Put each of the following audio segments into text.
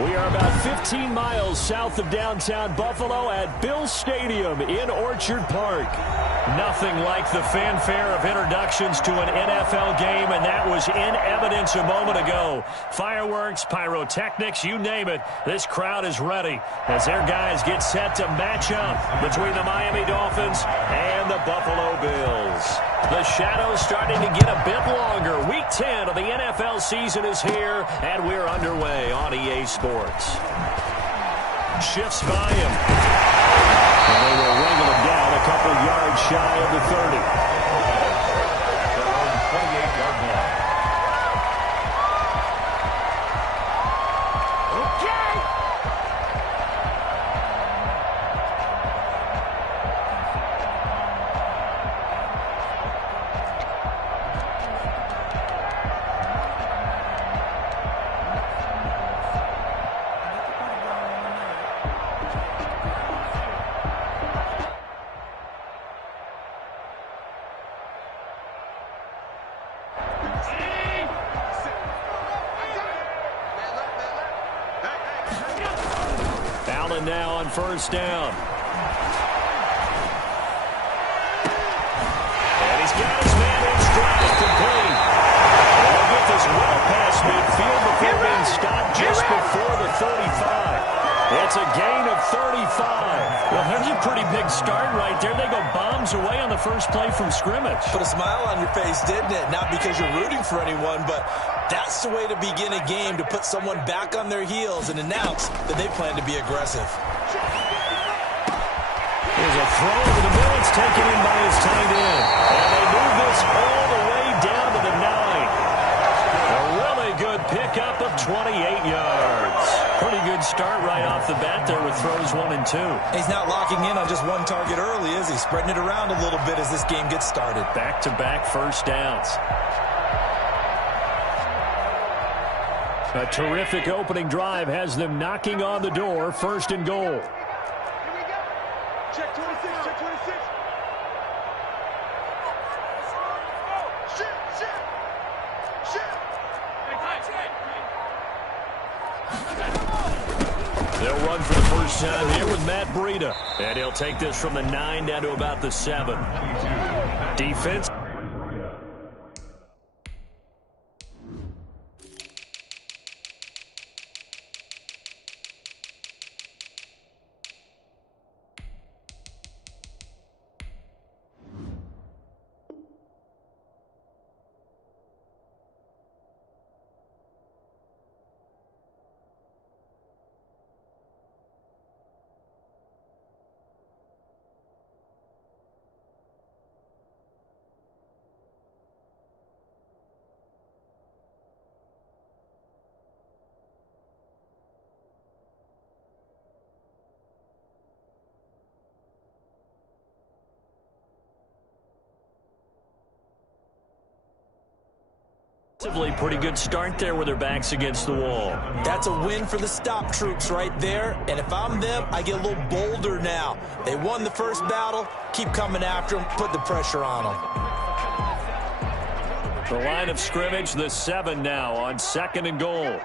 We are about 15 miles south of downtown Buffalo at Bills Stadium in Orchard Park. Nothing like the fanfare of introductions to an NFL game, and that was in evidence a moment ago. Fireworks, pyrotechnics, you name it. This crowd is ready as their guys get set to match up between the Miami Dolphins and the Buffalo Bills. The shadow's starting to get a bit longer. Week 10 of the NFL season is here, and we're underway on EA Sports. Shifts by him. And they will wrangle him down a couple yards shy of the 30. Their own 28-yard line. Allen now on first down. And he's got his man in stride, complete. And they'll get this well past midfield before being stopped just before the 35. It's a gain of 35. Well, there's a pretty big start right there. They go bombs away on the first play from scrimmage. Put a smile on your face, didn't it? Not because you're rooting for anyone, but that's the way to begin a game, to put someone back on their heels and announce that they plan to be aggressive. There's a throw over the middle. It's taken in by his tight end. And they move this all the way down to the 9. A really good pickup of 28 yards. Pretty good start right off the bat there with throws 1 and 2. He's not locking in on just one target early, is he? Spreading it around a little bit as this game gets started. Back-to-back first downs. A terrific opening drive has them knocking on the door, first and goal. Here we go. Check 26, check 26. They'll run for the first time here with Matt Breida. And he'll take this from the 9 down to about the 7. Defense. Pretty good start there with their backs against the wall. That's a win for the stop troops right there. And if I'm them, I get a little bolder now. They won the first battle. Keep coming after them. Put the pressure on them. The line of scrimmage, the 7 now on second and goal.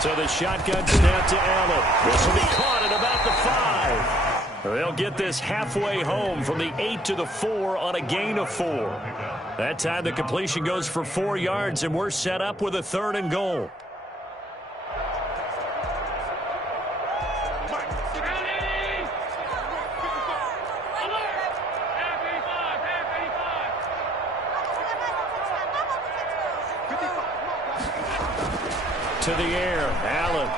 So the shotgun snap to Allen. This will be caught at about the 5. They'll get this halfway home from the 8 to the 4 on a gain of 4. That time the completion goes for 4 yards, and we're set up with a third and goal. To the air, Allen.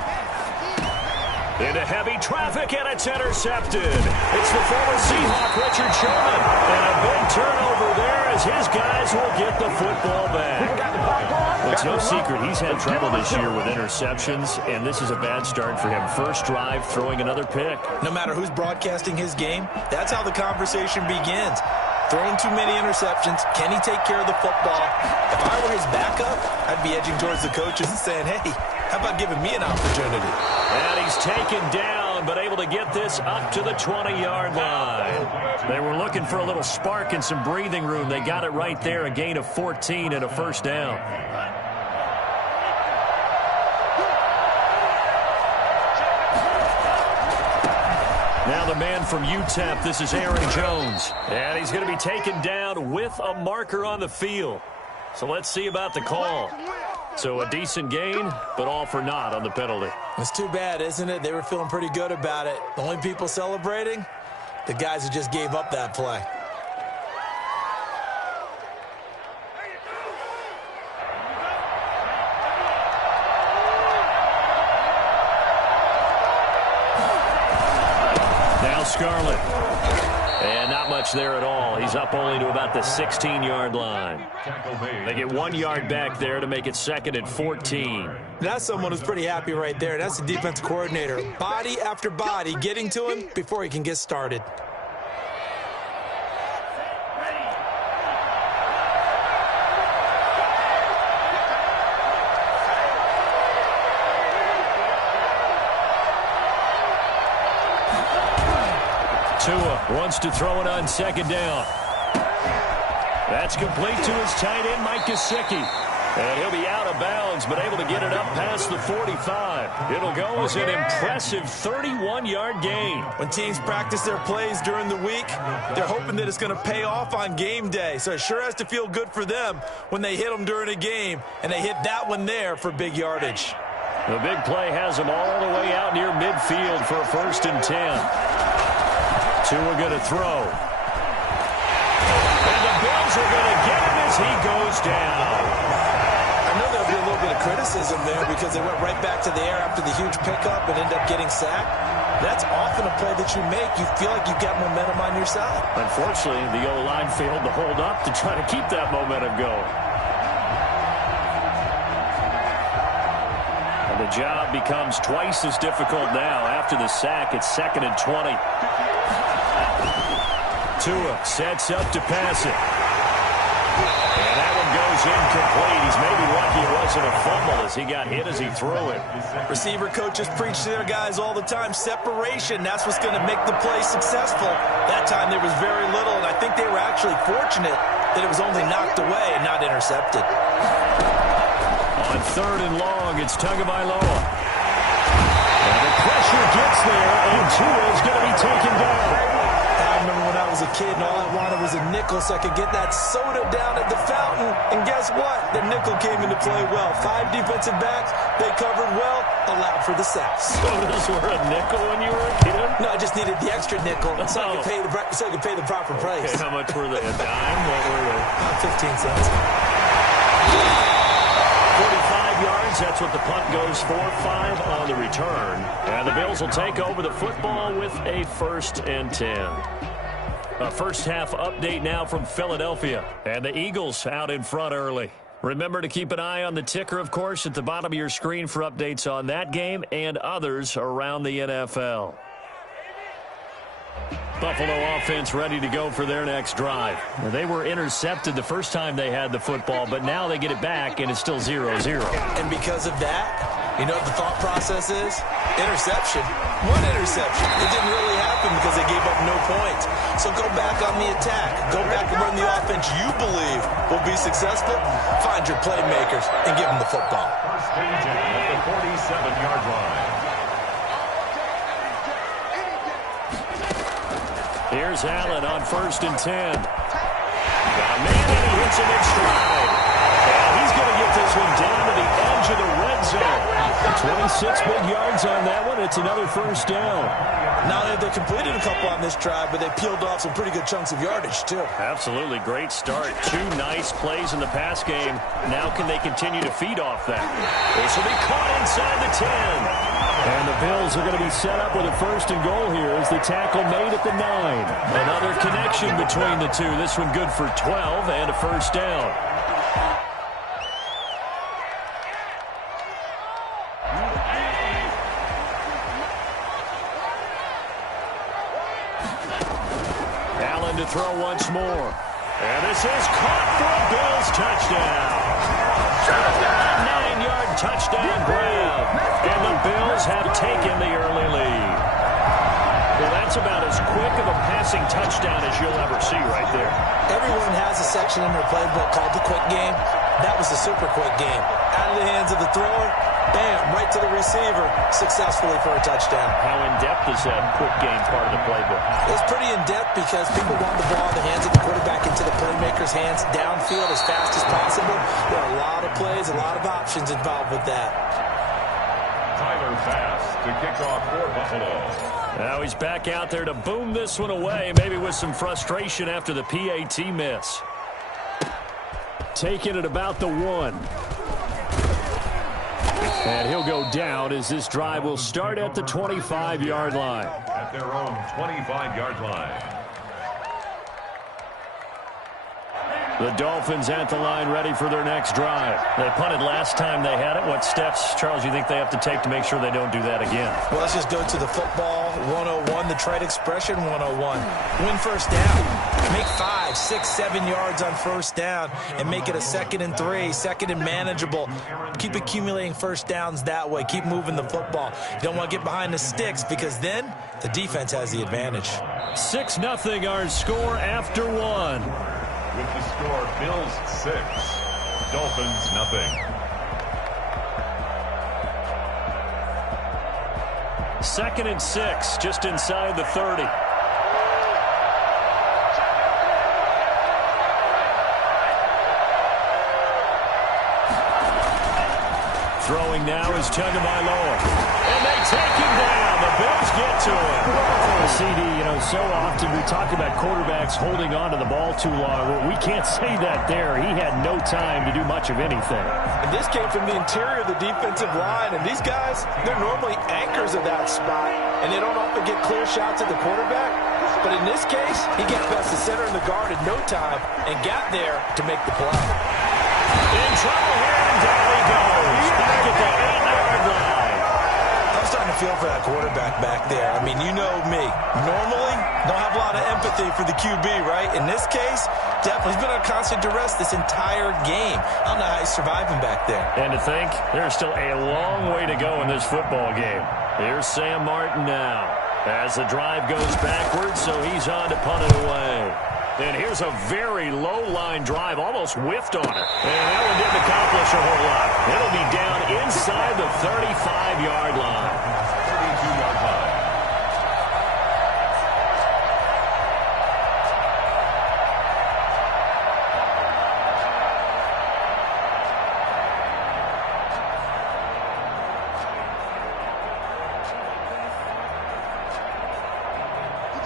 Into heavy traffic, and it's intercepted. It's the former Seahawk, Richard Sherman. And a big turnover there as his guys will get the football back. It's no secret he's had trouble this year with interceptions, and this is a bad start for him. First drive, throwing another pick. No matter who's broadcasting his game, that's how the conversation begins. Throwing too many interceptions. Can he take care of the football? If I were his backup, I'd be edging towards the coaches and saying, hey, how about giving me an opportunity? And he's taken down down, but able to get this up to the 20-yard line. They were looking for a little spark and some breathing room. They got it right there, a gain of 14 and a first down. Now the man from UTEP, this is Aaron Jones. And he's going to be taken down with a marker on the field. So let's see about the call. So a decent gain, but all for naught on the penalty. It's too bad, isn't it? They were feeling pretty good about it. The only people celebrating, the guys who just gave up that play. Now Scarlett. And not much there at all. He's up only to about the 16-yard line. They get 1 yard back there to make it 2nd and 14. That's someone who's pretty happy right there. That's the defense coordinator. Body after body getting to him before he can get started. Tua wants to throw it on 2nd down. That's complete to his tight end, Mike Gesicki. And he'll be out of bounds, but able to get it up past the 45. It'll go as an impressive 31-yard gain. When teams practice their plays during the week, they're hoping that it's going to pay off on game day. So it sure has to feel good for them when they hit them during a game, and they hit that one there for big yardage. The big play has them all the way out near midfield for a 1st and 10. Tua going to throw. And the Bills are going to get him as he goes down. I know there'll be a little bit of criticism there because they went right back to the air after the huge pickup and end up getting sacked. That's often a play that you make. You feel like you've got momentum on your side. Unfortunately, the O-line failed to hold up to try to keep that momentum going. And the job becomes twice as difficult now. After the sack, it's 2nd and 20. Tua sets up to pass it. And that one goes incomplete. He's maybe lucky it wasn't a fumble as he got hit as he threw it. Receiver coaches preach to their guys all the time. Separation, that's what's going to make the play successful. That time there was very little, and I think they were actually fortunate that it was only knocked away and not intercepted. On 3rd and long, it's Tagovailoa. And the pressure gets there, and Tua's going to be taken down. I remember when I was a kid and all I wanted was a nickel so I could get that soda down at the fountain. And guess what? The nickel came into play well. 5 defensive backs, they covered well, allowed for the sacks. Sodas were a nickel when you were a kid? No, I just needed the extra nickel so I could pay the proper price. Okay, how much were they? A dime? What were they? 15 cents. 45 yards, that's what the punt goes for. 5 on the return. And the Bills will take over the football with a 1st and 10. A first half update now from Philadelphia. And the Eagles out in front early. Remember to keep an eye on the ticker, of course, at the bottom of your screen for updates on that game and others around the NFL. Buffalo offense ready to go for their next drive. They were intercepted the first time they had the football, but now they get it back, and it's still 0-0. And because of that, you know what the thought process is? Interception. 1 interception. It didn't really happen because they gave up no points. So go back on the attack. Go back and run the offense you believe will be successful. Find your playmakers and give them the football. 1st and 10 at the 47-yard line. Here's Allen on 1st and 10. Got a man and he hits him in stride. And he's going to get this one down to the edge of the red zone. 26 big yards on that one. It's another 1st down. Not only have they completed a couple on this drive, but they peeled off some pretty good chunks of yardage, too. Absolutely. Great start. 2 nice plays in the pass game. Now can they continue to feed off that? This will be caught inside the 10. And the Bills are going to be set up with a 1st and goal here as the tackle made at the 9. Another connection between the two. This one good for 12 and a 1st down. Allen to throw once more. And this is caught for a Bills touchdown. 9-yard touchdown grab. And the Bills have taken the early lead. That's about as quick of a passing touchdown as you'll ever see right there. Everyone has a section in their playbook called the quick game. That was a super quick game. Out of the hands of the thrower, bam, right to the receiver, successfully for a touchdown. How in-depth is that quick game part of the playbook? It's pretty in-depth because people want the ball in the hands of the quarterback into the playmaker's hands downfield as fast as possible. There are a lot of plays, a lot of options involved with that. Tyler Bass to kick off for Buffalo. Now he's back out there to boom this one away, maybe with some frustration after the PAT miss. Taking it about the 1. And he'll go down as this drive will start at the 25-yard line. At their own 25-yard line. The Dolphins at the line ready for their next drive. They punted last time they had it. What steps, Charles, you think they have to take to make sure they don't do that again? Well, let's just go to the football 101, the trade expression 101. Win first down. Make 5, 6, 7 yards on first down and make it a 2nd and 3, 2nd and manageable. Keep accumulating first downs that way. Keep moving the football. You don't want to get behind the sticks because then the defense has the advantage. 6-0 our score after 1. With the score, Bills 6, Dolphins nothing. 2nd and 6, just inside the 30. Throwing now is Tagovailoa. And they take him down. The Bills get to him. CD, so often we talk about quarterbacks holding on to the ball too long. Well, we can't say that there. He had no time to do much of anything. And this came from the interior of the defensive line. And these guys, they're normally anchors of that spot. And they don't often get clear shots at the quarterback. But in this case, he got past the center and the guard in no time and got there to make the play. In trouble here, and down he goes. Back at the 8-yard line. I'm starting to feel for that quarterback back there. I mean, you know me. Normally, don't have a lot of empathy for the QB, right? In this case, definitely he's been on constant duress this entire game. I don't know how he's surviving back there. And to think, there's still a long way to go in this football game. Here's Sam Martin now. As the drive goes backwards, so he's on to punt it away. And here's a very low-line drive, almost whiffed on it. And that one didn't accomplish a whole lot. It'll be down inside the 35-yard line. 32-yard line.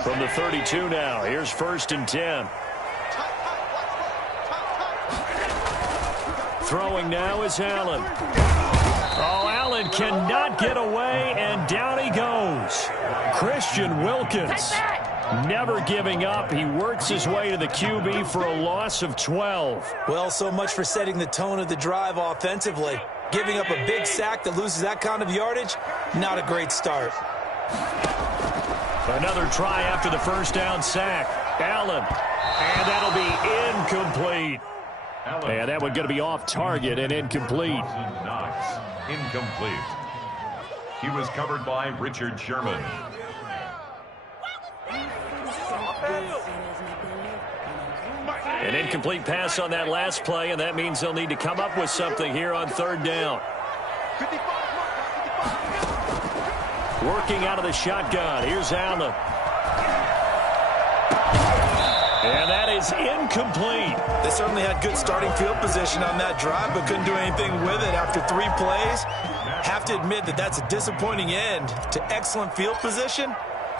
From the 32 now, here's 1st and 10. Throwing now is Allen. Oh, Allen cannot get away, and down he goes. Christian Wilkins never giving up. He works his way to the QB for a loss of 12. Well, so much for setting the tone of the drive offensively. Giving up a big sack that loses that kind of yardage, not a great start. Another try after the first down sack. Allen. And that'll be incomplete. And that one going to be off target and incomplete. Incomplete. He was covered by Richard Sherman. An incomplete pass on that last play, and that means they'll need to come up with something here on 3rd down. Working out of the shotgun. Here's Allen. And that is incomplete. They certainly had good starting field position on that drive, but couldn't do anything with it after 3 plays. Have to admit that that's a disappointing end to excellent field position.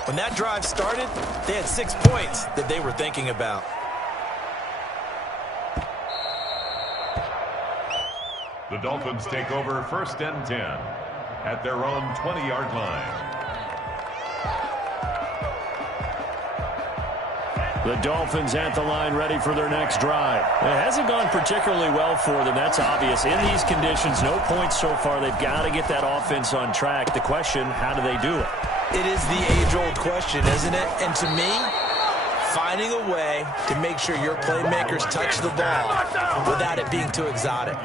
When that drive started, they had 6 points that they were thinking about. The Dolphins take over 1st and 10 at their own 20-yard line. The Dolphins at the line ready for their next drive. It hasn't gone particularly well for them. That's obvious. In these conditions, no points so far. They've got to get that offense on track. The question, how do they do it? It is the age-old question, isn't it? And to me, finding a way to make sure your playmakers touch the ball without it being too exotic.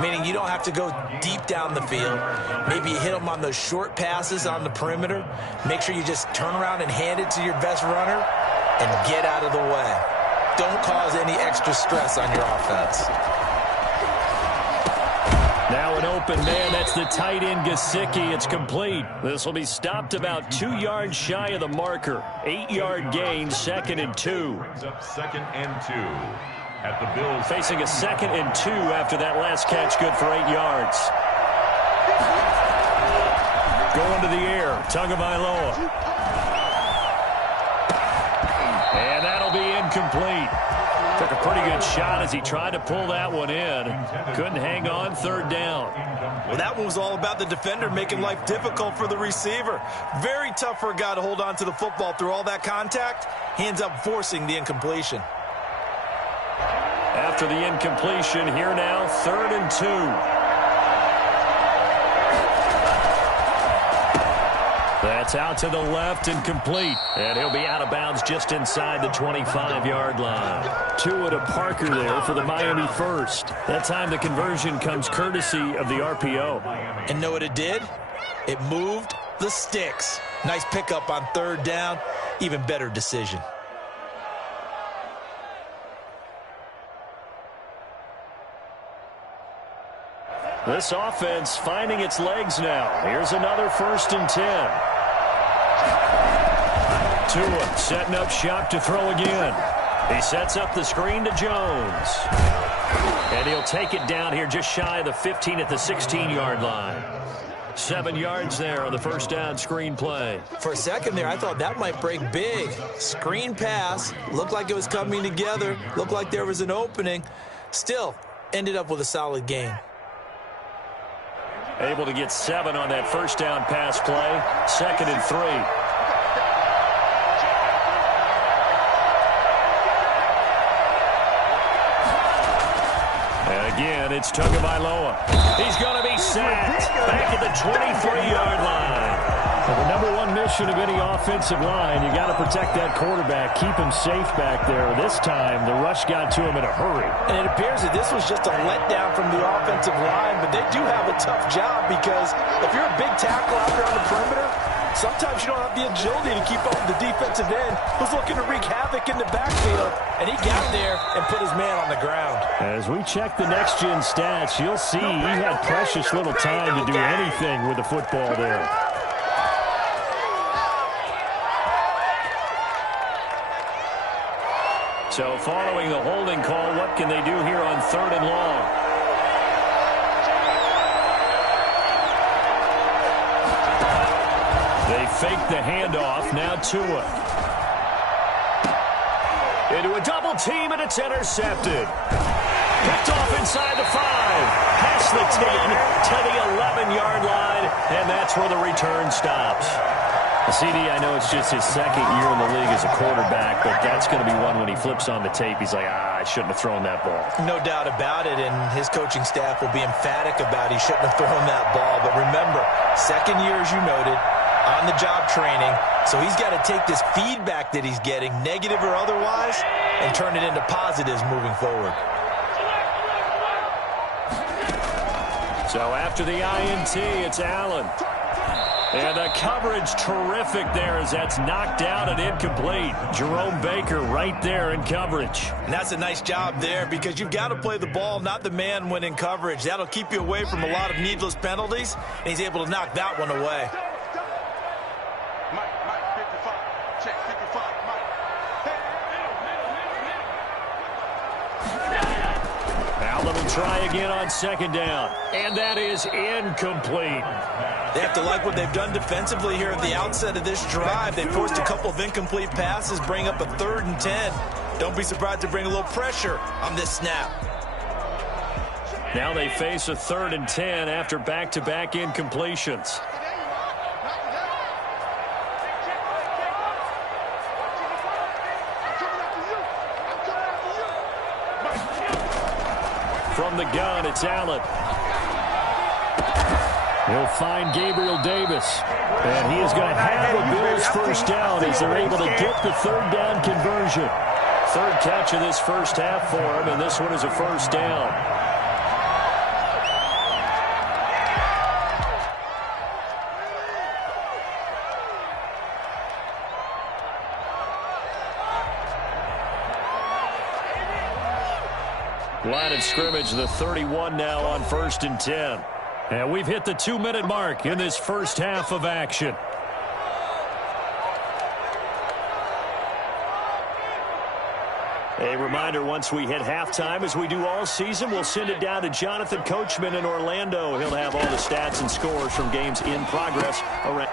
Meaning you don't have to go deep down the field. Maybe you hit them on those short passes on the perimeter. Make sure you just turn around and hand it to your best runner and get out of the way. Don't cause any extra stress on your offense. Now an open man, that's the tight end Gesicki. It's complete. This will be stopped about 2 yards shy of the marker. 8-yard gain, 2nd and 2. Brings up 2nd and 2 at the Bills. Facing a 2nd and 2 after that last catch, good for 8 yards. Going to the air, Tagovailoa. And that'll be incomplete. Took a pretty good shot as he tried to pull that one in. Couldn't hang on, 3rd down. Well, that one was all about the defender making life difficult for the receiver. Very tough for a guy to hold on to the football through all that contact. Hands up forcing the incompletion. After the incompletion, here now, 3rd and 2. That's out to the left and complete. And he'll be out of bounds just inside the 25-yard line. Tua to Parker there for the Miami first. That time the conversion comes courtesy of the RPO. And know what it did? It moved the sticks. Nice pickup on 3rd down. Even better decision. This offense finding its legs now. Here's another 1st and 10. Tua setting up shop to throw again. He sets up the screen to Jones. And he'll take it down here just shy of the 15 at the 16-yard line. 7 yards there on the 1st down screen play. For a second there, I thought that might break big. Screen pass. Looked like it was coming together. Looked like there was an opening. Still, ended up with a solid gain. Able to get 7 on that 1st down pass play. 2nd and 3. And again, it's Tagovailoa. He's going to be sacked back at the 23-yard line. Well, the number one mission of any offensive line, you got to protect that quarterback, keep him safe back there. This time, the rush got to him in a hurry. And it appears that this was just a letdown from the offensive line, but they do have a tough job because if you're a big tackle out there on the perimeter, sometimes you don't have the agility to keep up with the defensive end who's looking to wreak havoc in the backfield, and he got there and put his man on the ground. As we check the Next Gen stats, you'll see he had precious little time to do anything with the football there. So following the holding call, what can they do here on 3rd and long? They fake the handoff. Now Tua. Into a double team, and it's intercepted. Picked off inside the 5. Past the 10 to the 11-yard line, and that's where the return stops. CD, I know it's just his 2nd year in the league as a quarterback, but that's going to be one when he flips on the tape. He's like, I shouldn't have thrown that ball. No doubt about it, and his coaching staff will be emphatic about he shouldn't have thrown that ball. But remember, 2nd year, as you noted, on-the-job training, so he's got to take this feedback that he's getting, negative or otherwise, and turn it into positives moving forward. So after the INT, it's Allen. And the coverage terrific there as that's knocked out and incomplete. Jerome Baker right there in coverage. And that's a nice job there because you've got to play the ball, not the man when in coverage. That'll keep you away from a lot of needless penalties, and he's able to knock that one away. Mike, 55. Check, 55, Mike. Allen will try again on 2nd down. And that is incomplete. They have to like what they've done defensively here at the outset of this drive. They forced a couple of incomplete passes, bring up a 3rd and 10. Don't be surprised to bring a little pressure on this snap. Now they face a 3rd and 10 after back-to-back incompletions. From the gun, it's Allen. He'll find Gabriel Davis. And he is going to have the Bills' 1st down as they're able to get the 3rd down conversion. third catch of this first half for him, and this one is a first down. Line of scrimmage, the 31 now on 1st and 10. And we've hit the 2-minute mark in this first half of action. A reminder, once we hit halftime, as we do all season, we'll send it down to Jonathan Coachman in Orlando. He'll have all the stats and scores from games in progress.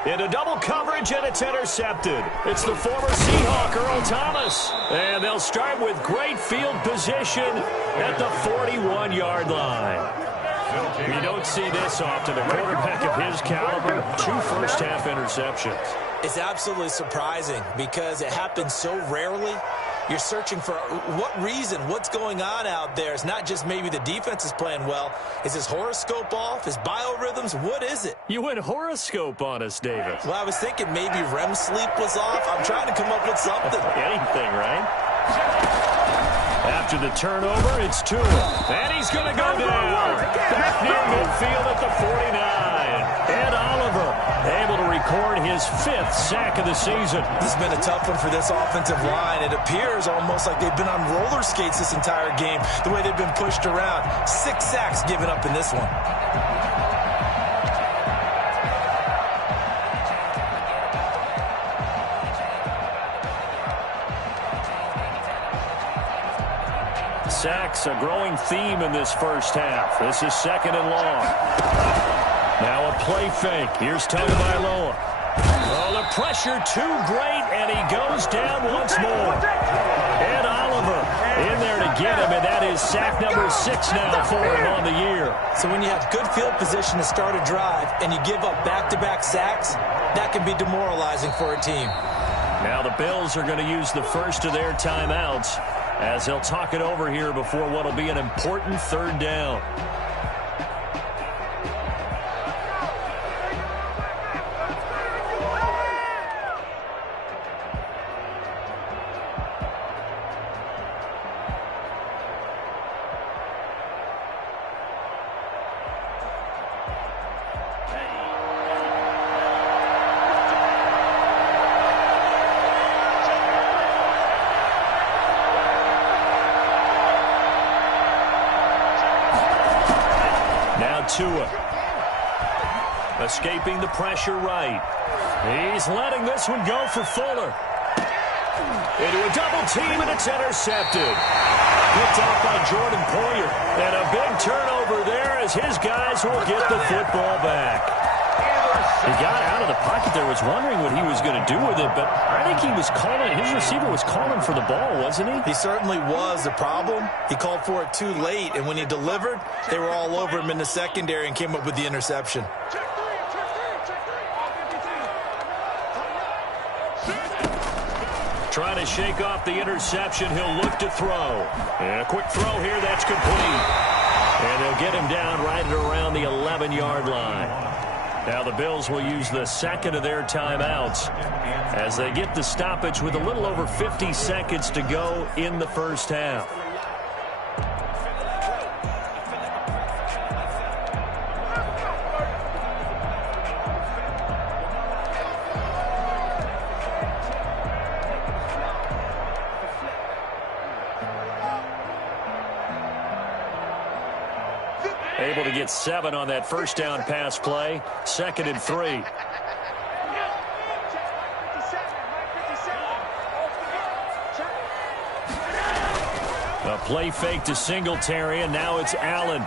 Into double coverage, and it's intercepted. It's the former Seahawk, Earl Thomas. And they'll start with great field position at the 41-yard line. You don't see this often. A quarterback of his caliber, 2 first-half interceptions. It's absolutely surprising because it happens so rarely. You're searching for what reason, what's going on out there. It's not just maybe the defense is playing well. Is his horoscope off? His biorhythms? What is it? You went horoscope on us, David. Well, I was thinking maybe REM sleep was off. I'm trying to come up with something. Anything, right? After the turnover, it's Tua. And he's going to go down. Back near midfield at the 49. Ed Oliver able to record his 5th sack of the season. This has been a tough one for this offensive line. It appears almost like they've been on roller skates this entire game, the way they've been pushed around. 6 sacks given up in this one. Sacks, a growing theme in this first half. This is 2nd and long. Now a play fake. Here's Tagovailoa. Oh, the pressure too great, and he goes down once more. Ed Oliver in there to get him, and that is sack number 6 now for him on the year. So when you have good field position to start a drive and you give up back-to-back sacks, that can be demoralizing for a team. Now the Bills are going to use the first of their timeouts as they'll talk it over here before what will be an important 3rd down. Tua. Escaping the pressure right. He's letting this one go for Fuller. Into a double team, and it's intercepted. Picked off by Jordan Poyer. And a big turnover there as his guys will get the football back. He got out of the pocket there, was wondering what he was going to do with it, but I think he was calling, his receiver was calling for the ball, wasn't he? He certainly was. The problem, he called for it too late, and when he delivered, they were all over him in the secondary and came up with the interception. Trying to shake off the interception, he'll look to throw. And a quick throw here, that's complete. And they'll get him down right at around the 11-yard line. Now the Bills will use the 2nd of their timeouts as they get the stoppage with a little over 50 seconds to go in the first half. Able to get 7 on that first down pass play. 2nd and 3. A play fake to Singletary, and now it's Allen.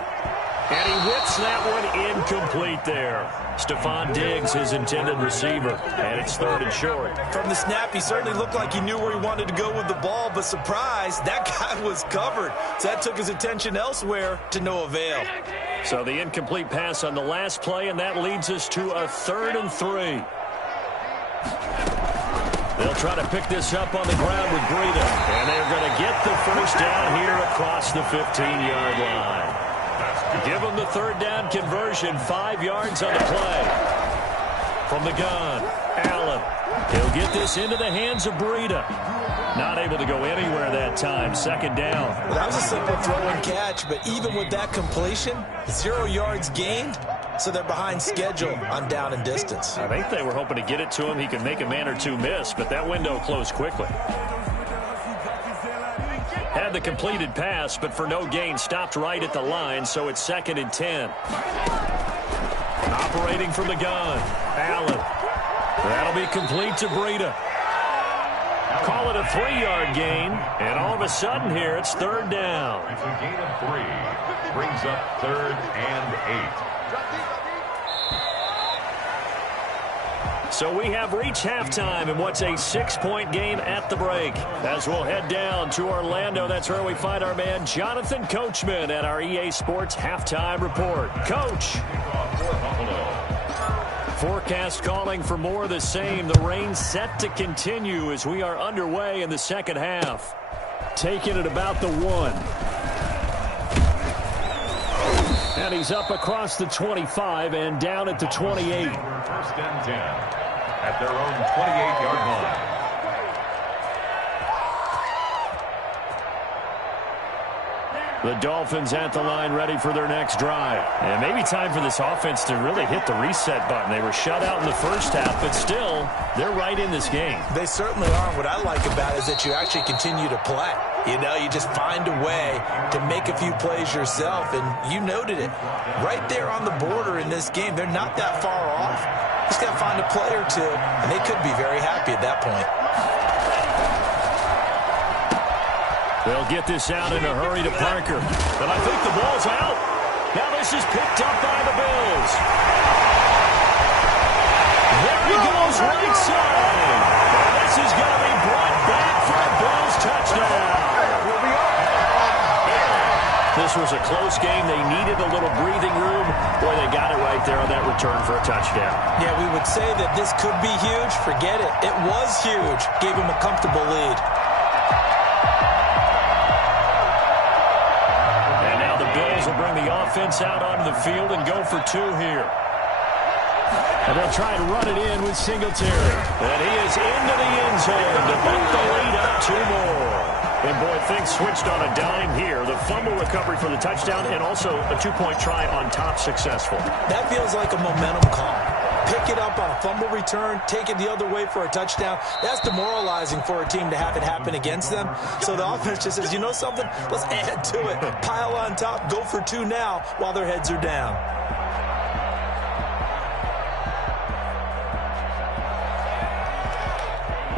And he whips that one incomplete there. Stephon Diggs, his intended receiver, and it's 3rd and short. From the snap, he certainly looked like he knew where he wanted to go with the ball, but surprise, that guy was covered. So that took his attention elsewhere to no avail. So the incomplete pass on the last play, and that leads us to a 3rd and 3. They'll try to pick this up on the ground with Breida, and they're going to get the first down here across the 15-yard line. Give them the 3rd down conversion, 5 yards on the play. From the gun, Allen. He'll get this into the hands of Breida. Not able to go anywhere that time. Second down. Well, that was a simple throw and catch, but even with that completion, 0 yards gained, so they're behind schedule on down and distance. I think they were hoping to get it to him. He could make a man or two miss, but that window closed quickly. Had the completed pass, but for no gain, stopped right at the line, so it's 2nd and 10. Operating from the gun, Allen. That'll be complete to Breida. Call it a 3-yard gain, and all of a sudden here, it's 3rd down. It's a gain of 3. Brings up 3rd and 8. So we have reached halftime in what's a 6-point game at the break. As we'll head down to Orlando, that's where we find our man Jonathan Coachman at our EA Sports Halftime Report. Coach. Forecast calling for more of the same. The rain set to continue as we are underway in the second half. Taking it about the 1. And he's up across the 25 and down at the 28. 1st and 10 at their own 28-yard line. The Dolphins at the line ready for their next drive. And maybe time for this offense to really hit the reset button. They were shut out in the first half, but still, they're right in this game. They certainly are. What I like about it is that you actually continue to play. You know, you just find a way to make a few plays yourself, and you noted it. Right there on the border in this game, they're not that far off. Just got to find a play or two, and they could be very happy at that point. They'll get this out in a hurry to Parker. And I think the ball's out. Now this is picked up by the Bills. There he goes, right side. And this is going to be brought back for a Bills touchdown. This was a close game. They needed a little breathing room. Boy, they got it right there on that return for a touchdown. Yeah, we would say that this could be huge. Forget it. It was huge. Gave him a comfortable lead. Will bring the offense out onto the field and go for 2 here. And they'll try and run it in with Singletary. And he is into the end zone to bump the lead up 2 more. And boy, things switched on a dime here. The fumble recovery for the touchdown and also a 2-point try on top successful. That feels like a momentum call. Pick it up on a fumble return, take it the other way for a touchdown. That's demoralizing for a team to have it happen against them. So the offense just says, you know something? Let's add to it. Pile on top, go for 2 now while their heads are down.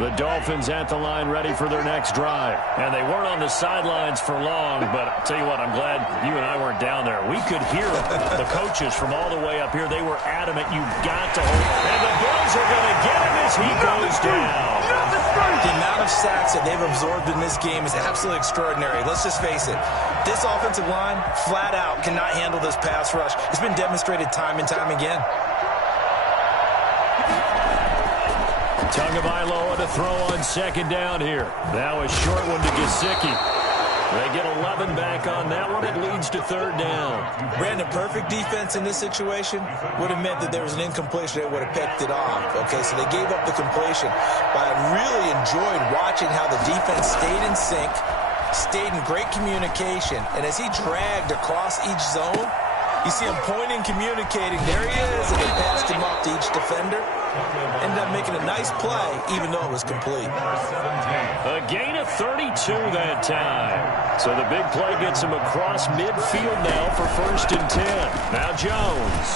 The Dolphins at the line ready for their next drive. And they weren't on the sidelines for long, but I'll tell you what, I'm glad you and I weren't down there. We could hear the coaches from all the way up here. They were adamant, you've got to hold. And the Bills are going to get him as he goes down. The amount of sacks that they've absorbed in this game is absolutely extraordinary. Let's just face it. This offensive line, flat out, cannot handle this pass rush. It's been demonstrated time and time again. Tagovailoa to throw on 2nd down here. Now a short one to Gesicki. They get 11 back on that one. It leads to 3rd down. Brandon, perfect defense in this situation would have meant that there was an incompletion. They would have picked it off. Okay, so they gave up the completion. But I really enjoyed watching how the defense stayed in sync, stayed in great communication. And as he dragged across each zone, you see him pointing, communicating. There he is, and they passed him up to each defender. Ended up making a nice play, even though it was complete. A gain of 32 that time. So the big play gets him across midfield now for 1st and 10. Now Jones.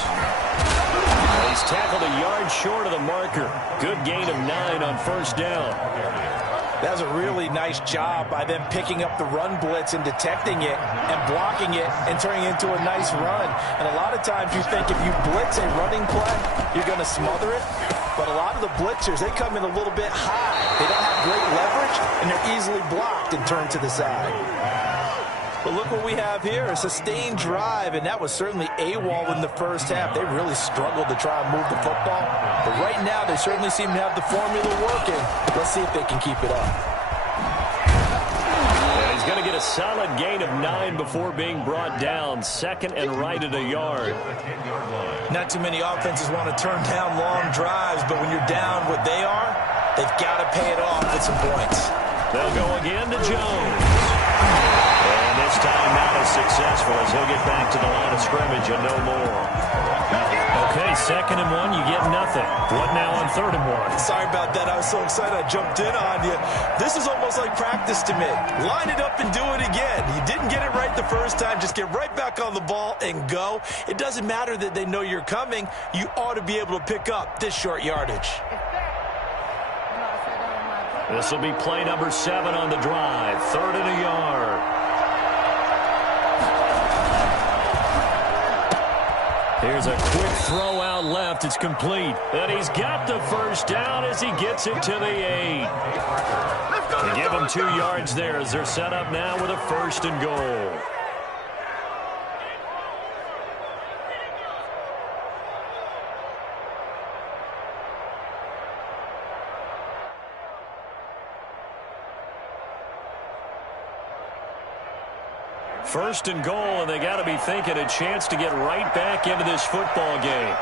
He's tackled a yard short of the marker. Good gain of 9 on 1st down. That was a really nice job by them picking up the run blitz and detecting it and blocking it and turning it into a nice run. And a lot of times you think if you blitz a running play, you're going to smother it. But a lot of the blitzers, they come in a little bit high. They don't have great leverage, and they're easily blocked and turned to the side. But look what we have here, a sustained drive, and that was certainly AWOL in the first half. They really struggled to try and move the football. But right now, they certainly seem to have the formula working. Let's see if they can keep it up. And he's going to get a solid gain of 9 before being brought down. 2nd and right at a yard. Not too many offenses want to turn down long drives, but when you're down what they are, they've got to pay it off with some points. They'll go again to Jones. And this time not as successful as he'll get back to the line of scrimmage and no more. Okay, 2nd and 1, you get nothing. What now on 3rd and 1? Sorry about that. I was so excited I jumped in on you. This is almost like practice to me. Line it up and do it again. You didn't get it right the first time. Just get right back on the ball and go. It doesn't matter that they know you're coming. You ought to be able to pick up this short yardage. This will be play number 7 on the drive. 3rd and a yard. Here's a quick throw out left. It's complete. And he's got the first down as he gets it to the 8. They give him 2 yards there as they're set up now with a 1st and goal. First and goal, and they got to be thinking a chance to get right back into this football game.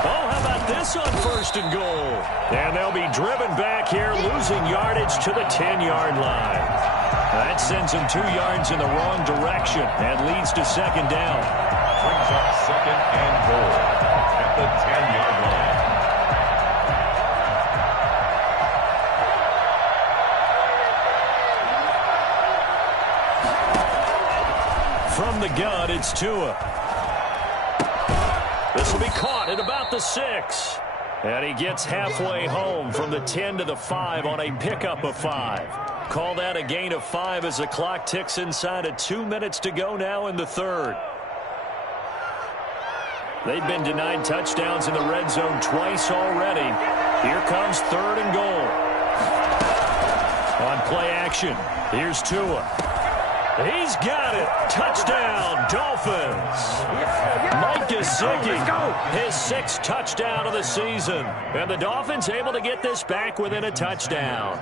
Oh, how about this on 1st and goal? And they'll be driven back here, losing yardage to the 10-yard line. That sends them 2 yards in the wrong direction and leads to 2nd down. Brings up 2nd and goal at the 10-yard line. From the gun, it's Tua. This will be caught at about the 6. And he gets halfway home from the 10 to the 5 on a pickup of 5. Call that a gain of 5 as the clock ticks inside of 2 minutes to go now in the 3rd. They've been denied touchdowns in the red zone twice already. Here comes 3rd and goal. On play action, here's Tua. He's got it. Touchdown, Dolphins. Mike Gesicki, his 6th touchdown of the season. And the Dolphins able to get this back within a touchdown.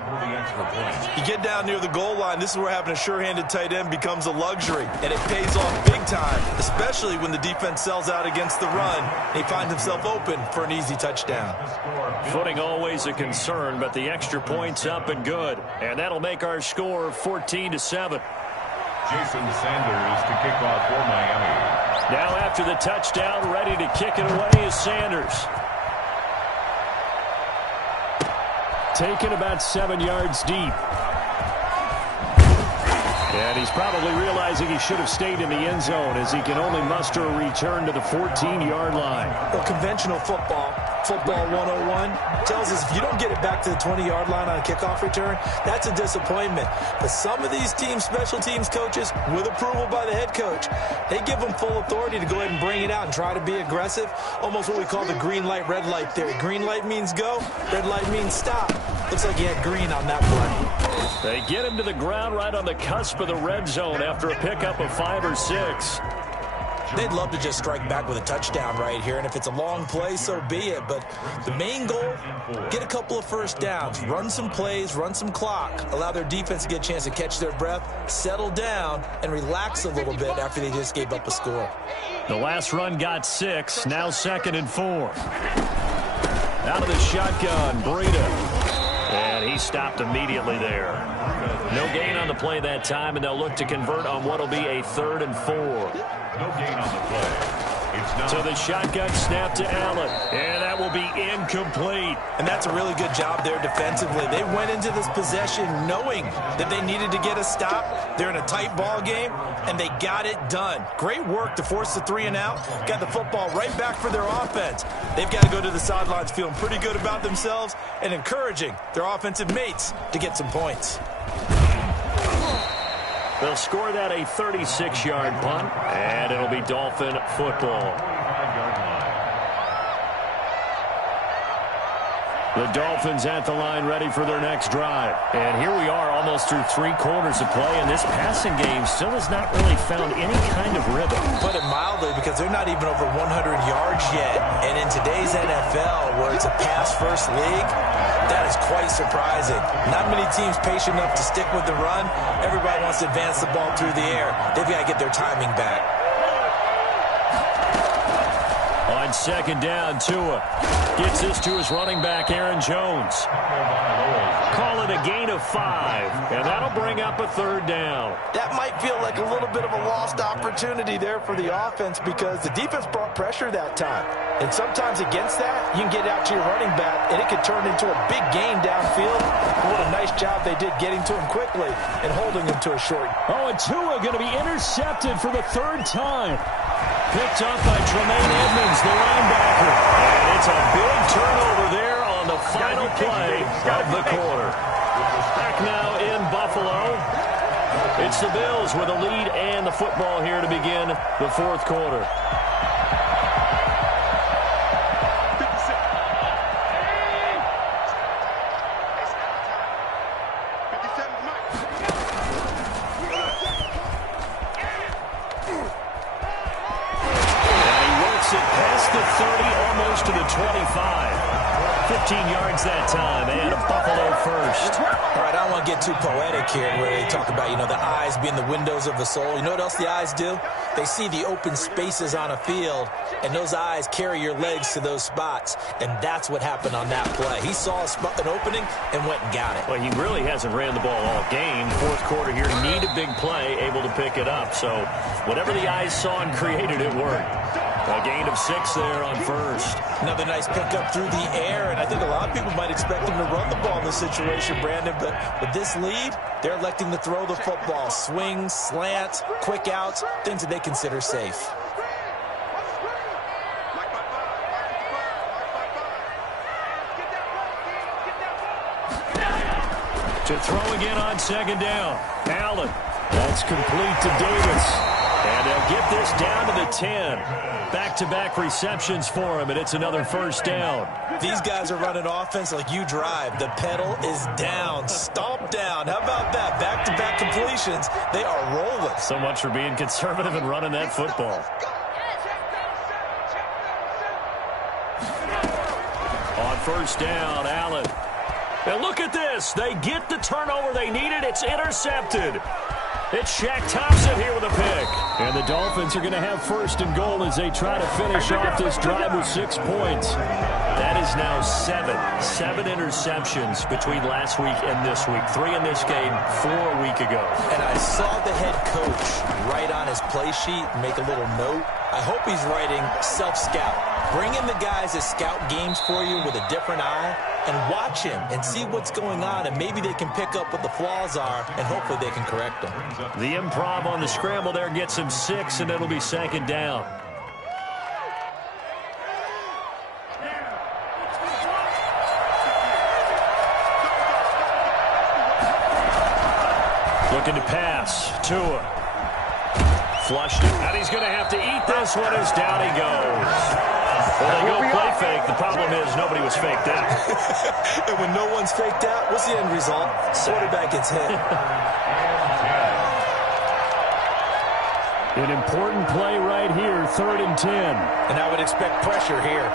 You get down near the goal line, this is where having a sure-handed tight end becomes a luxury. And it pays off big time, especially when the defense sells out against the run. And he finds himself open for an easy touchdown. Footing always a concern, but the extra point's up and good. And that'll make our score 14-7. Jason Sanders to kick off for Miami. Now after the touchdown, ready to kick it away is Sanders. Taken about 7 yards deep. And he's probably realizing he should have stayed in the end zone as he can only muster a return to the 14-yard line. Well, conventional football 101, tells us if you don't get it back to the 20-yard line on a kickoff return, that's a disappointment. But some of these teams, special teams coaches, with approval by the head coach, they give them full authority to go ahead and bring it out and try to be aggressive. Almost what we call the green light, red light theory. Green light means go, red light means stop. Looks like he had green on that play. They get him to the ground right on the cusp of the red zone after a pickup of 5 or 6. They'd love to just strike back with a touchdown right here, and if it's a long play, so be it. But the main goal, get a couple of first downs, run some plays, run some clock, allow their defense to get a chance to catch their breath, settle down, and relax a little bit after they just gave up a score. The last run got 6, now 2nd and 4. Out of the shotgun, Breida. And he stopped immediately there. No gain on the play that time, and they'll look to convert on what will be a 3rd and 4. No gain on the play. So the shotgun snap to Allen, and that will be incomplete. And that's a really good job there defensively. They went into this possession knowing that they needed to get a stop. They're in a tight ball game, and they got it done. Great work to force the 3 and out. Got the football right back for their offense. They've got to go to the sidelines feeling pretty good about themselves and encouraging their offensive mates to get some points. They'll score that a 36-yard punt, and it'll be Dolphin football. The Dolphins at the line ready for their next drive. And here we are almost through 3 quarters of play, and this passing game still has not really found any kind of rhythm. Put it mildly, because they're not even over 100 yards yet. And in today's NFL, where it's a pass-first league, that is quite surprising. Not many teams patient enough to stick with the run. Everybody wants to advance the ball through the air. They've got to get their timing back. On second down, Tua gets this to his running back, Aaron Jones. Call it a gain of 5, and that'll bring up a third down. That might feel like a little bit of a lost opportunity there for the offense because the defense brought pressure that time. And sometimes against that, you can get out to your running back, and it could turn into a big gain downfield. What a nice job they did getting to him quickly and holding him to a short. Oh, and Tua going to be intercepted for the third time. Picked up by Tremaine Edmonds, the linebacker. And it's a big turnover there on the final play of the quarter. Back now in Buffalo. It's the Bills with a lead and the football here to begin the fourth quarter. To the 25. 15 yards that time, and a Buffalo first. All right, I don't want to get too poetic here where they talk about, the eyes being the windows of the soul. You know what else the eyes do? They see the open spaces on a field, and those eyes carry your legs to those spots, and that's what happened on that play. He saw an opening and went and got it. Well, he really hasn't ran the ball all game. Fourth quarter here, need a big play, able to pick it up. So whatever the eyes saw and created, it worked. A gain of 6 there on first. Another nice pickup through the air, and I think a lot of people might expect him to run the ball in this situation, Brandon, but with this lead, they're electing to throw the football. Swings, slants, quick outs, things that they consider safe. To throw again on second down. Allen. That's complete to Davis. And they'll get this down to the 10. Back-to-back receptions for him, and it's another first down. These guys are running offense like you drive. The pedal is down, stomp down. How about that? Back-to-back completions. They are rolling. So much for being conservative and running that football. On first down, Allen. And look at this. They get the turnover they needed. It's intercepted. It's Shaq Thompson here with a pick. And the Dolphins are going to have first and goal as they try to finish off this drive with 6 points. That is now 7. 7 interceptions between last week and this week. 3 in this game, 4 a week ago. And I saw the head coach write on his play sheet, make a little note. I hope he's writing self-scout. Bring in the guys that scout games for you with a different eye and watch him and see what's going on, and maybe they can pick up what the flaws are, and hopefully they can correct them. The improv on the scramble there gets him 6, and it'll be second down. Looking to pass. Tua. Flushed it. And he's going to have to eat this one as down he goes. Well, they go play fake. The problem is nobody was faked out. And when no one's faked out, what's the end result? Quarterback gets hit. An important play right here, 3rd and 10. And I would expect pressure here.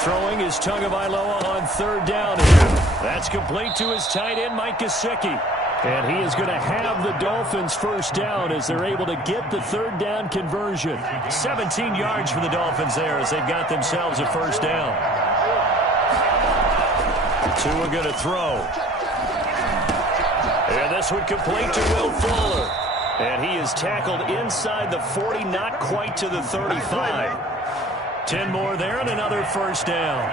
Throwing is Tagovailoa on 3rd down here. That's complete to his tight end, Mike Gesicki. And he is going to have the Dolphins first down as they're able to get the 3rd down conversion. 17 yards for the Dolphins there as they've got themselves a first down. Tua going to throw. And this one complete to Will Fuller. And he is tackled inside the 40, not quite to the 35. 10 more there and another first down.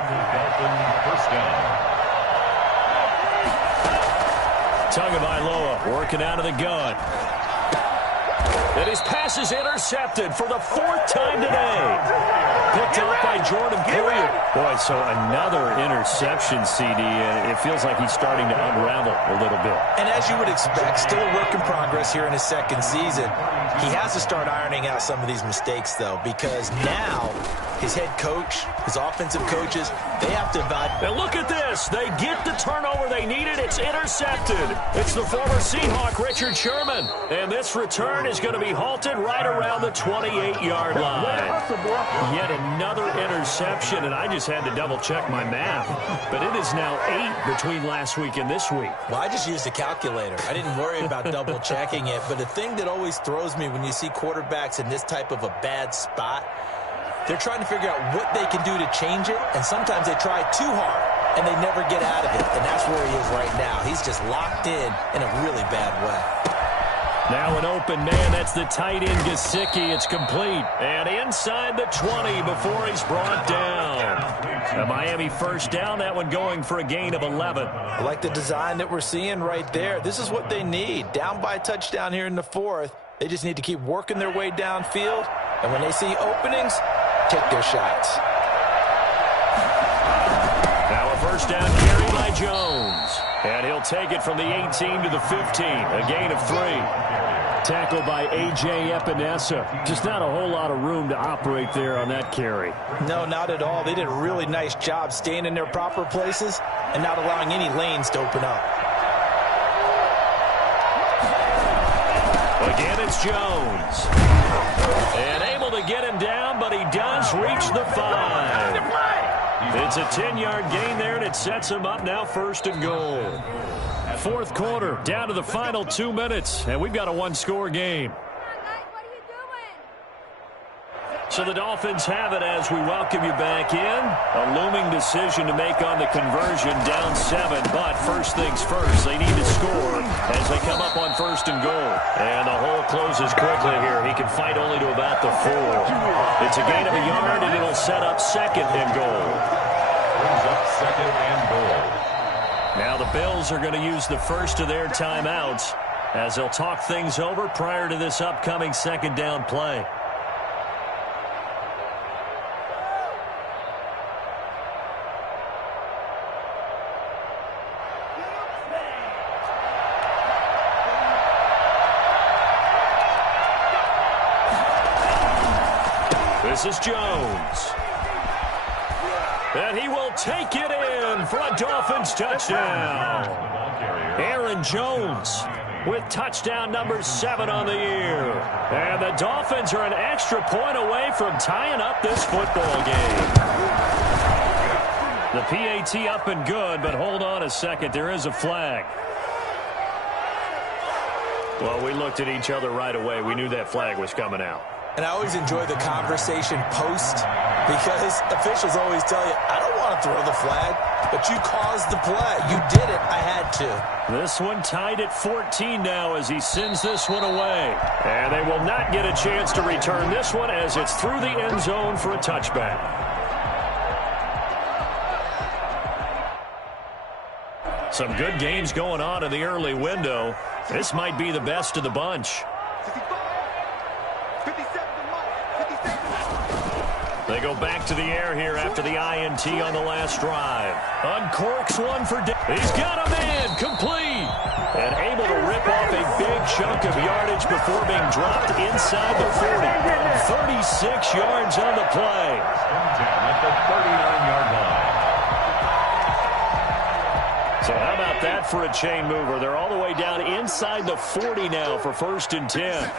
First down. Tagovailoa working out of the gun. And his pass is intercepted for the 4th time today. Picked up by Jordan Poyer. Boy, so another interception, CD. It feels like he's starting to unravel a little bit. And as you would expect, still a work in progress here in his 2nd season. He has to start ironing out some of these mistakes, though, because now his head coach, his offensive coaches, they have to evaluate. And look at this. They get the turnover they needed. It's It's intercepted. It's the former Seahawk, Richard Sherman. And this return is going to be halted right around the 28-yard line. Yet another interception, and I just had to double-check my math. But it is now 8 between last week and this week. Well, I just used a calculator. I didn't worry about double-checking it. But the thing that always throws me when you see quarterbacks in this type of a bad spot, they're trying to figure out what they can do to change it, and sometimes they try too hard, and they never get out of it, and that's where he is right now. He's just locked in a really bad way. Now an open man, that's the tight end Gesicki. It's complete, and inside the 20 before he's brought down. A Miami first down, that one going for a gain of 11. I like the design that we're seeing right there. This is what they need. Down by a touchdown here in the 4th. They just need to keep working their way downfield, and when they see openings, take their shots. Now a first down carry by Jones. And he'll take it from the 18 to the 15. A gain of 3. Tackled by A.J. Epinesa. Just not a whole lot of room to operate there on that carry. No, not at all. They did a really nice job staying in their proper places and not allowing any lanes to open up. Again, it's Jones. And able to get him down, but he does reach the 5. It's a 10-yard gain there, and it sets him up now 1st and goal. 4th quarter, down to the final 2 minutes, and we've got a one-score game. So the Dolphins have it as we welcome you back in. A looming decision to make on the conversion, down 7. But first things first, they need to score as they come up on 1st and goal. And the hole closes quickly here. He can fight only to about the 4. It's a gain of a yard, and it'll set up 2nd and goal. Brings up 2nd and goal. Now the Bills are going to use the first of their timeouts as they'll talk things over prior to this upcoming 2nd down play. This is Jones. And he will take it in for a Dolphins touchdown. Aaron Jones with touchdown number 7 on the year. And the Dolphins are an extra point away from tying up this football game. The PAT up and good, but hold on a second. There is a flag. Well, we looked at each other right away. We knew that flag was coming out. And I always enjoy the conversation post because officials always tell you, I don't want to throw the flag, but you caused the play. You did it. I had to. This one tied at 14 now as he sends this one away. And they will not get a chance to return this one as it's through the end zone for a touchback. Some good games going on in the early window. This might be the best of the bunch. They go back to the air here after the INT on the last drive. Uncorks one for he's got a man, complete. And able to rip off a big chunk of yardage before being dropped inside the 40. 36 yards on the play. At the 39-yard line. So how about that for a chain mover? They're all the way down inside the 40 now for 1st and 10.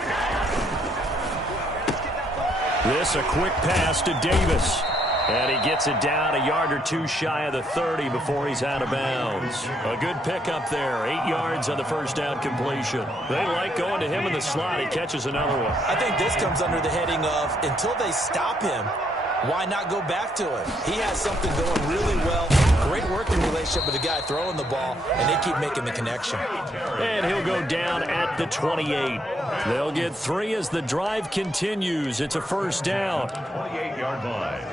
This a quick pass to Davis. And he gets it down a yard or 2 shy of the 30 before he's out of bounds. A good pickup there. 8 yards on the first down completion. They like going to him in the slot. He catches another one. I think this comes under the heading of until they stop him, why not go back to him? He has something going really well. Great working relationship with the guy throwing the ball, and they keep making the connection. And he'll go down at the 28. They'll get 3 as the drive continues. It's a first down. 28-yard line.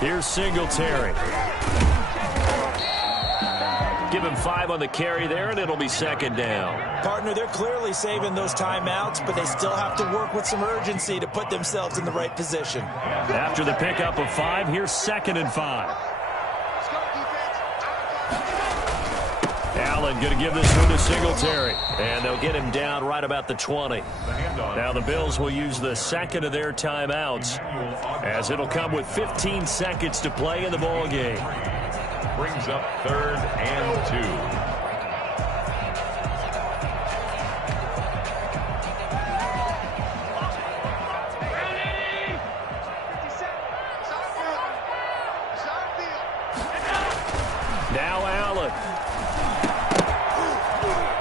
Here's Singletary. Give him 5 on the carry there, and it'll be 2nd down. Partner, they're clearly saving those timeouts, but they still have to work with some urgency to put themselves in the right position. After the pickup of 5, here's 2nd and 5. Now Allen going to give this one to Singletary. And they'll get him down right about the 20. Now the Bills will use the second of their timeouts, as it'll come with 15 seconds to play in the ball game. Brings up 3rd and 2. Now Allen.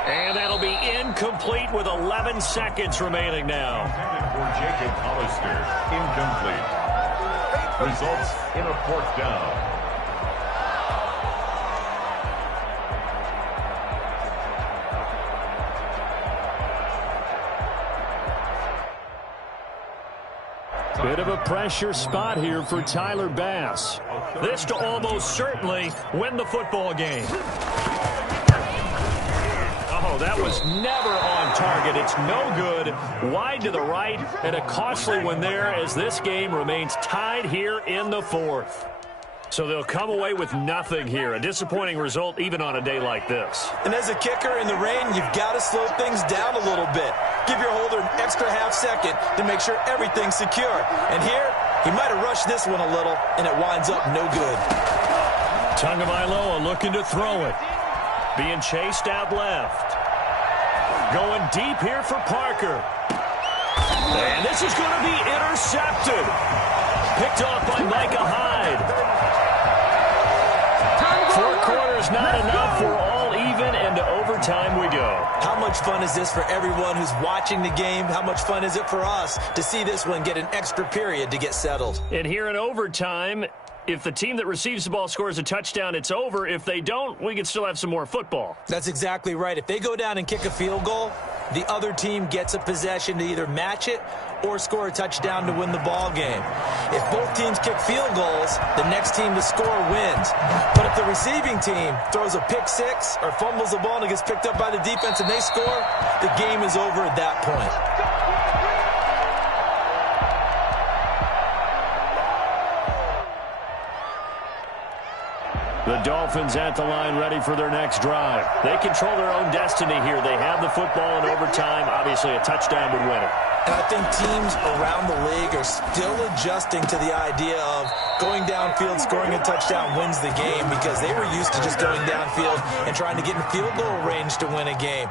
And that'll be incomplete with 11 seconds remaining now. For Jacob Hollister, incomplete. Results in a 4th down. Bit of a pressure spot here for Tyler Bass. This to almost certainly win the football game. Oh, that was never on target. It's no good. Wide to the right, and a costly one there as this game remains tied here in the 4th. So they'll come away with nothing here. A disappointing result even on a day like this. And as a kicker in the rain, you've got to slow things down a little bit. Give your holder an extra half second to make sure everything's secure. And here, he might have rushed this one a little, and it winds up no good. Tagovailoa looking to throw it. Being chased out left. Going deep here for Parker. And this is going to be intercepted. Picked off by Micah Hyde. 4 quarters not enough. We're all even, and to overtime we go. How much fun is this for everyone who's watching the game? How much fun is it for us to see this one get an extra period to get settled? And here in overtime, if the team that receives the ball scores a touchdown, it's over. If they don't, we can still have some more football. That's exactly right. If they go down and kick a field goal, the other team gets a possession to either match it or score a touchdown to win the ball game. If both teams kick field goals, the next team to score wins. But if the receiving team throws a pick six or fumbles the ball and it gets picked up by the defense and they score, the game is over at that point. The Dolphins at the line ready for their next drive. They control their own destiny here. They have the football in overtime. Obviously, a touchdown would win it. And I think teams around the league are still adjusting to the idea of going downfield, scoring a touchdown wins the game, because they were used to just going downfield and trying to get in field goal range to win a game.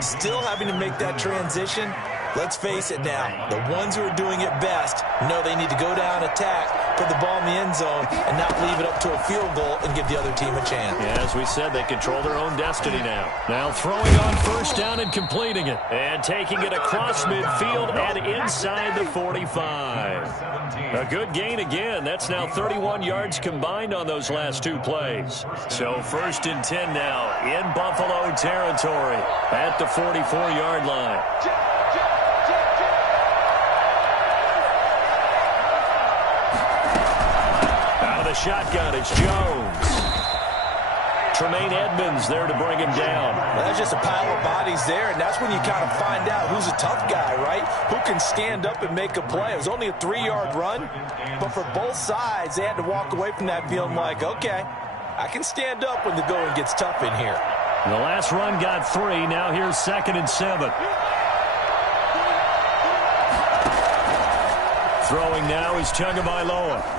Still having to make that transition. Let's face it now, the ones who are doing it best know they need to go down, attack, put the ball in the end zone, and not leave it up to a field goal and give the other team a chance. Yeah, as we said, they control their own destiny now. Now throwing on first down and completing it. And taking it across midfield and inside the 45. A good gain again. That's now 31 yards combined on those last 2 plays. So 1st and 10 now in Buffalo territory at the 44-yard line. The shotgun, it's Jones. Tremaine Edmonds there to bring him down. Well, that's just a pile of bodies there, and that's when you kind of find out who's a tough guy, right? Who can stand up and make a play. It was only a 3-yard run, but for both sides, they had to walk away from that feeling like, okay, I can stand up when the going gets tough in here. The last run got 3. Now here's 2nd and 7. Throwing now is Tagovailoa.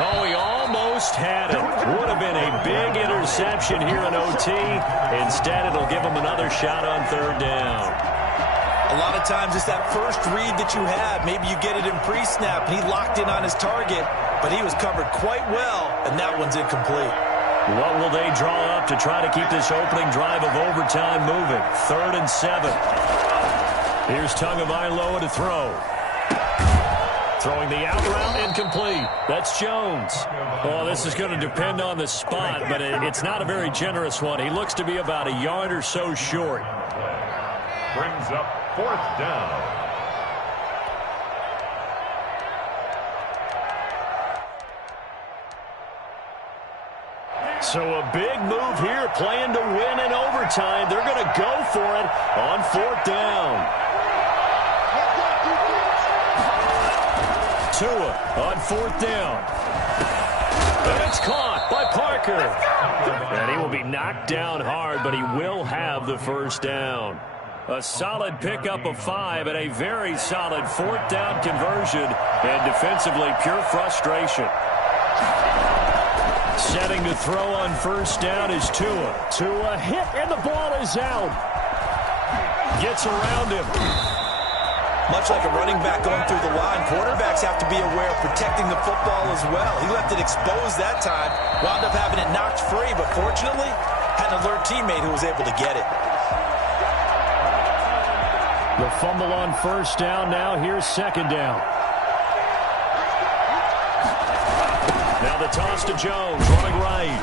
Oh, he almost had it. Would have been a big interception here in OT. Instead, it'll give him another shot on 3rd down. A lot of times it's that first read that you have. Maybe you get it in pre-snap, and he locked in on his target, but he was covered quite well, and that one's incomplete. What will they draw up to try to keep this opening drive of overtime moving? 3rd and 7. Here's Tagovailoa to throw. Throwing the out route incomplete. That's Jones. Well, this is going to depend on the spot, but it's not a very generous one. He looks to be about a yard or so short. Brings up 4th down. So a big move here, playing to win in overtime. They're going to go for it on 4th down. Tua on 4th down. And it's caught by Parker. And he will be knocked down hard, but he will have the 1st down. A solid pickup of 5 and a very solid 4th down conversion. And defensively, pure frustration. Setting to throw on 1st down is Tua. Tua hit, and the ball is out. Gets around him. Much like a running back going through the line, quarterbacks have to be aware of protecting the football as well. He left it exposed that time, wound up having it knocked free, but fortunately, had an alert teammate who was able to get it. The fumble on 1st down. Now here's 2nd down. Now the toss to Jones, running right.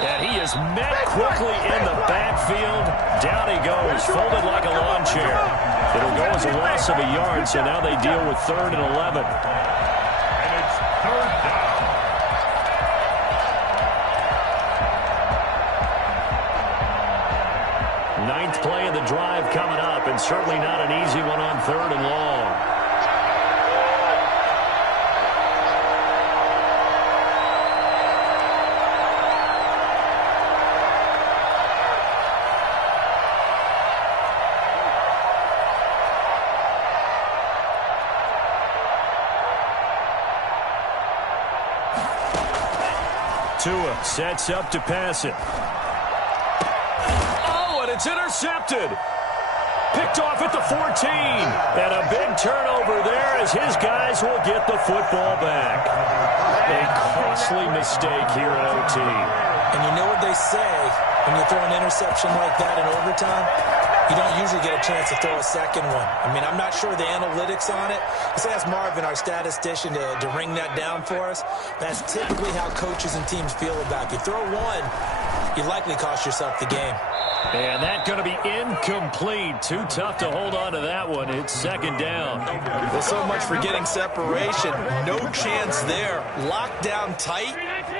And he is met quickly in the backfield. Down he goes, folded like a lawn chair. It'll go as a loss of a yard, so now they deal with 3rd and 11. And it's 3rd down. Ninth play of the drive coming up, and certainly not an easy one on 3rd and long. Tua sets up to pass it. Oh, and it's intercepted. Picked off at the 14. And a big turnover there as his guys will get the football back. A costly mistake here at OT. And you know what they say, when you throw an interception like that in overtime, you don't usually get a chance to throw a second one. I mean, I'm not sure the analytics on it. Let's ask Marvin, our statistician, to ring that down for us. That's typically how coaches and teams feel about you. Throw one, you likely cost yourself the game. And that's going to be incomplete. Too tough to hold on to that one. It's 2nd down. Well, so much for getting separation. No chance there. Locked down tight,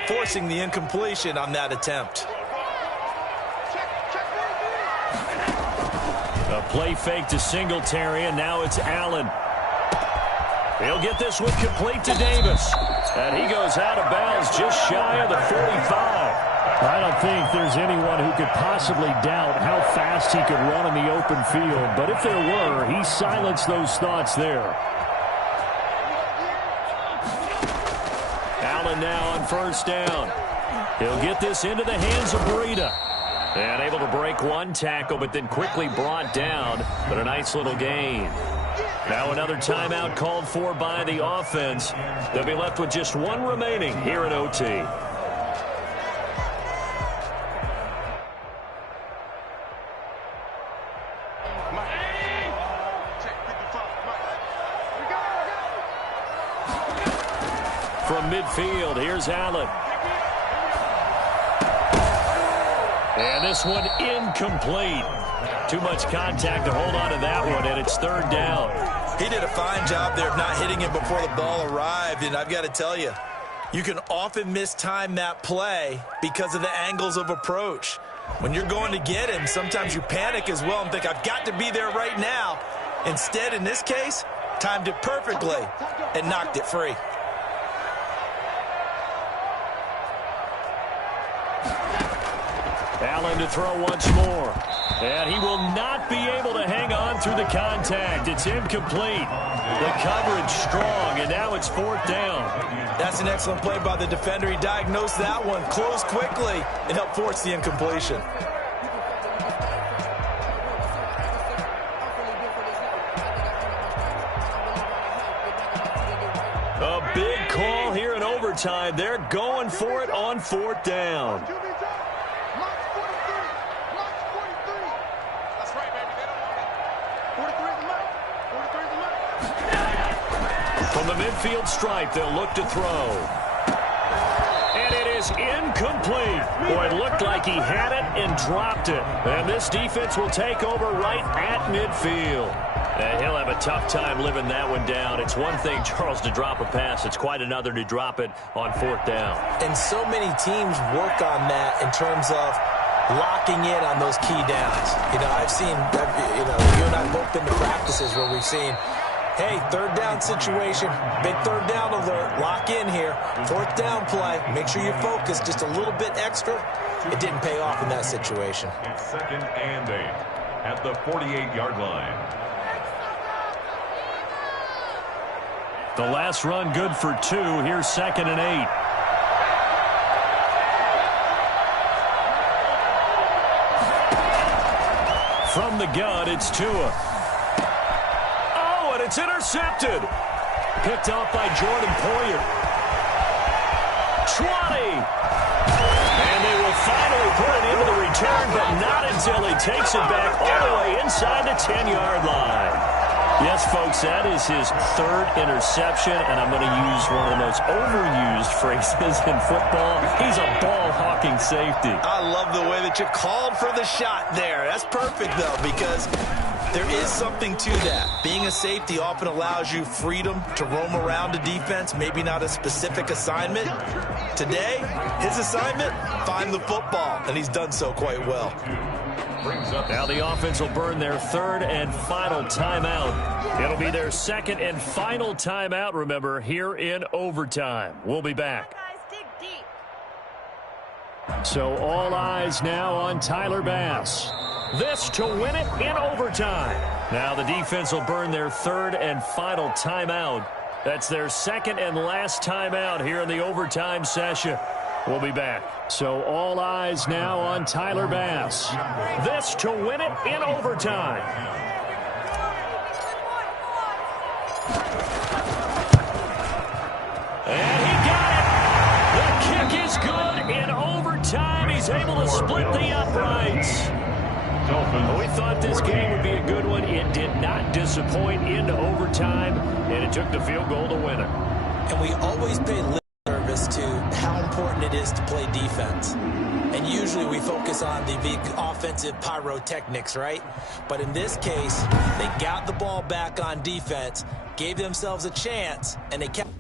forcing the incompletion on that attempt. A play fake to Singletary, and now it's Allen. He'll get this one complete to Davis. And he goes out of bounds just shy of the 45. I don't think there's anyone who could possibly doubt how fast he could run in the open field. But if there were, he silenced those thoughts there. Allen now on 1st down. He'll get this into the hands of Breida. And able to break one tackle, but then quickly brought down. But a nice little gain. Now another timeout called for by the offense. They'll be left with just one remaining here at OT. From midfield, here's Allen. And this one incomplete. Too much contact to hold on to that one, and it's 3rd down. He did a fine job there of not hitting him before the ball arrived, and I've got to tell you, you can often mistime that play because of the angles of approach. When you're going to get him, sometimes you panic as well and think, I've got to be there right now. Instead, in this case, timed it perfectly and knocked it free. Allen to throw once more. And he will not be able to hang on through the contact. It's incomplete. The coverage strong, and now it's 4th down. That's an excellent play by the defender. He diagnosed that one, closed quickly, and helped force the incompletion. A big call here in overtime. They're going for it on 4th down. From the midfield stripe, they'll look to throw. And it is incomplete. Boy, it looked like he had it and dropped it. And this defense will take over right at midfield. And he'll have a tough time living that one down. It's one thing, Charles, to drop a pass. It's quite another to drop it on 4th down. And so many teams work on that in terms of locking in on those key downs. You know, I've seen, you and I both been to practices where we've seen Hey, third down situation. Big third down alert. Lock in here. Fourth down play. Make sure you focus just a little bit extra. It didn't pay off in that situation. It's 2nd and 8 at the 48-yard line. The last run good for 2. Here's 2nd and 8. From the gun, it's Tua. Oh, and it's intercepted. Picked off by Jordan Poyer. 20. And they will finally put it into the return, but not until he takes it back all the way inside the 10-yard line. Yes, folks, that is his 3rd interception, and I'm going to use one of the most overused phrases in football. He's a ball-hawking safety. I love the way that you called for the shot there. That's perfect, though, because there is something to that. Being a safety often allows you freedom to roam around a defense, maybe not a specific assignment. Today, his assignment, find the football, and he's done so quite well. Now the offense will burn their 3rd and final timeout. It'll be their 2nd and final timeout, remember, here in overtime. We'll be back. So all eyes now on Tyler Bass. This to win it in overtime. Now the defense will burn their 3rd and final timeout. That's their 2nd and last timeout here in the overtime session. We'll be back. So all eyes now on Tyler Bass. This to win it in overtime. And he got it. The kick is good in overtime. He's able to split the uprights. We thought this game would be a good one. It did not disappoint into overtime, and it took the field goal to win it. And we always pay lip service to how important it is to play defense. And usually we focus on the big offensive pyrotechnics, right? But in this case, they got the ball back on defense, gave themselves a chance, and they kept